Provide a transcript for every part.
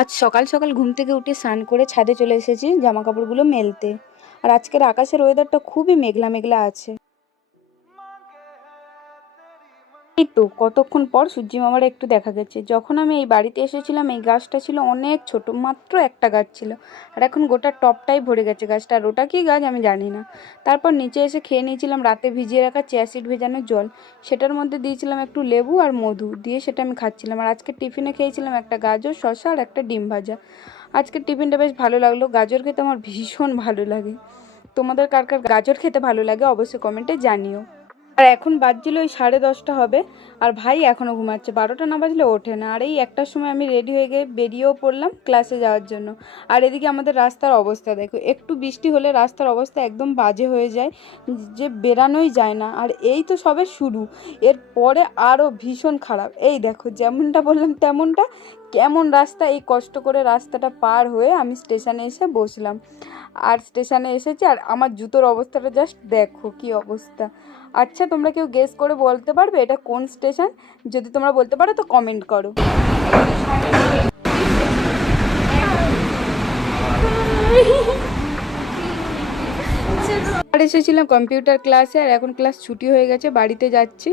আজ সকাল সকাল ঘুম থেকে উঠে স্নান করে ছাদে চলে এসেছি জামা কাপড়গুলো মেলতে। আর আজকের আকাশের ওয়েদারটা খুবই মেঘলা মেঘলা আছে। এই তো কতক্ষণ পর সূর্যি মামার একটু দেখা গেছে। যখন আমি এই বাড়িতে এসেছিলাম এই গাছটা ছিল অনেক ছোট, মাত্র একটা গাছ ছিল। আর এখন গোটা টপটাই ভরে গেছে গাছটা। আর ওটা কি গাছ আমি জানি না। তারপর নিচে এসে খেয়ে নিয়েছিলাম রাতে ভিজিয়ে রাখা চিয়া সিড ভেজানো জল। সেটার মধ্যে দিয়েছিলাম একটু লেবু আর মধু দিয়ে, সেটা আমি খাচ্ছিলাম। আর আজকে টিফিনে খেয়েছিলাম একটা গাজর, শসা আর একটা ডিম ভাজা। আজকের টিফিনটা বেশ ভালো লাগলো। গাজর খেতে আমার ভীষণ ভালো লাগে। তোমাদের কার কার গাজর খেতে ভালো লাগে অবশ্যই কমেন্টে জানিও। আর এখন বাজছিল ওই 10:30 হবে। আর ভাই এখনও ঘুমাচ্ছে, 12টা না বাজলে ওঠে না। আর এই একটার সময় আমি রেডি হয়ে গিয়ে বেরিয়েও পড়লাম ক্লাসে যাওয়ার জন্য। আর এদিকে আমাদের রাস্তার অবস্থা দেখো, একটু বৃষ্টি হলে রাস্তার অবস্থা একদম বাজে হয়ে যায়, যে বেরানোই যায় না। আর এই তো সবে শুরু, এর পরে আরও ভীষণ খারাপ। এই দেখো যেমনটা বললাম তেমনটা, কেমন রাস্তা। এই কষ্ট করে রাস্তাটা পার হয়ে আমি স্টেশনে এসে বসলাম। আর স্টেশনে এসেছি আর আমার জুতোর অবস্থাটা জাস্ট দেখো কি অবস্থা। আচ্ছা তোমরা কেউ গেস করে বলতে পারবে এটা কোন স্টেশন? যদি তোমরা বলতে পারো তো কমেন্ট করো। আর এসেছিলাম কম্পিউটার ক্লাসে, আর এখন ক্লাস ছুটি হয়ে গেছে, বাড়িতে যাচ্ছি।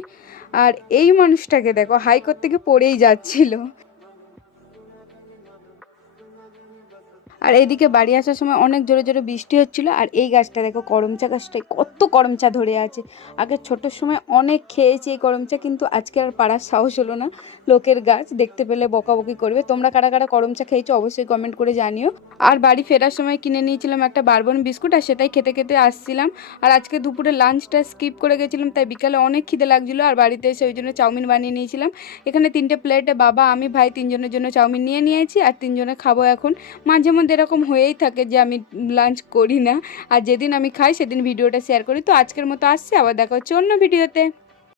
আর এই মানুষটাকে দেখো হাই করতে গিয়ে পড়েই যাচ্ছিল। আর এইদিকে বাড়ি আসার সময় অনেক জোরে জোরে বৃষ্টি হচ্ছিল। আর এই গাছটা দেখো, করমচা গাছটায় কত করমচা ধরে আছে। আগে ছোটোর সময় অনেক খেয়েছি এই করমচা, কিন্তু আজকে আর পাড়ার সাহস হলো না। লোকের গাছ দেখতে পেলে বকাবকি করবে। তোমরা কারা কারা করমচা খেয়েছো অবশ্যই কমেন্ট করে জানিও। আর বাড়ি ফেরার সময় কিনে নিয়েছিলাম একটা বারবন বিস্কুট, আর সেটাই খেতে খেতে আসছিলাম। আর আজকে দুপুরে লাঞ্চটা স্কিপ করে গেছিলাম, তাই বিকালে অনেক খিদে লাগছিলো। আর বাড়িতে এসে ওই জন্য চাউমিন বানিয়ে নিয়েছিলাম। এখানে 3টে প্লেটে বাবা আমি ভাই 3জনের জন্য চাউমিন নিয়ে নিয়েছি, আর 3জনে খাবো এখন। মাঝে মধ্যে এরকম হয়েই থাকে যে আমি লাঞ্চ করি না, আর যেদিন আমি খাই সেদিন ভিডিওটা শেয়ার করি। তো আজকের মতো আসছি, আবার দেখা হচ্ছে অন্য ভিডিওতে।